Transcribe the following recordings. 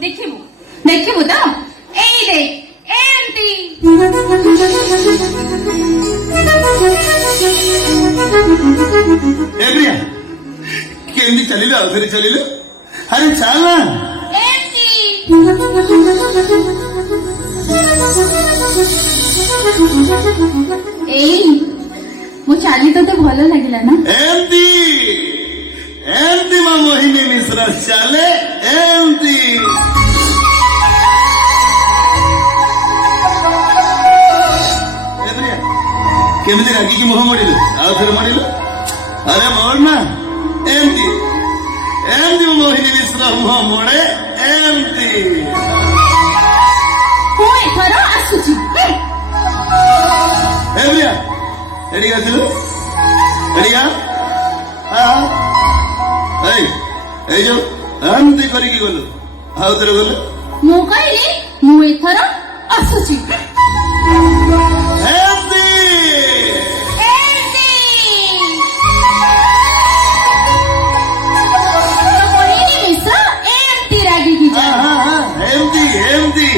देखिबु देखिबु तो एई देख एमती ए प्रिया केंदी चलिले आउथरे चलिले अरे चल ना एमती एई मो चाली तो भल लगिला ना एमती एमती मा मोहिनी मिश्रा चले एमती ए प्रिया केमिति रागी की मुह मोड़िलु आउथरे मोड़िलु अरे मोड़ ना एमती एमती मोहिनी मिश्रा मुह मोड़े एमती हो एथर आसुची ए प्रिया एडी आसिलु एडिया ए जो एमती करिकी गलु आउथरे गलु मु कहली मु एथर आसुची एमती एमती मोहिनी मिश्रा एमती रागी की जा एमती एमती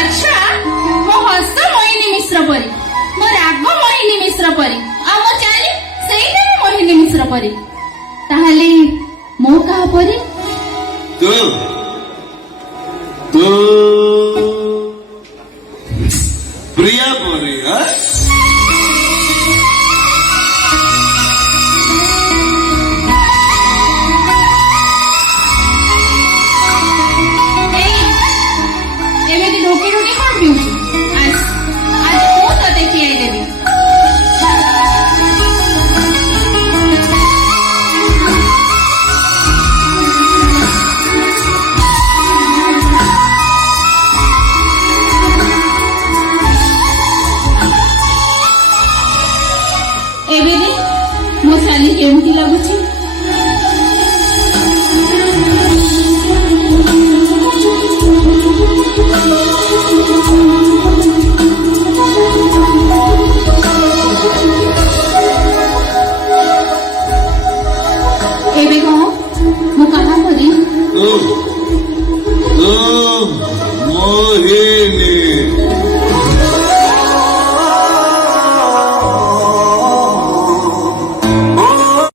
अच्छा मो हस्त मोहिनी मिश्र परी मो राग मोहिनी मिश्र परी आ मो चाली सेही मोहिनी मिश्र परी ताहले मो कहा परी तू तू प्रिया परी हाँ एमती ढोकी ढोकी कौन पिउछु आज आज मो तते खियाई देबी एबेदी मो चाली केमती लागुची एबे कहो मो कहा परी तू तू मोहिनी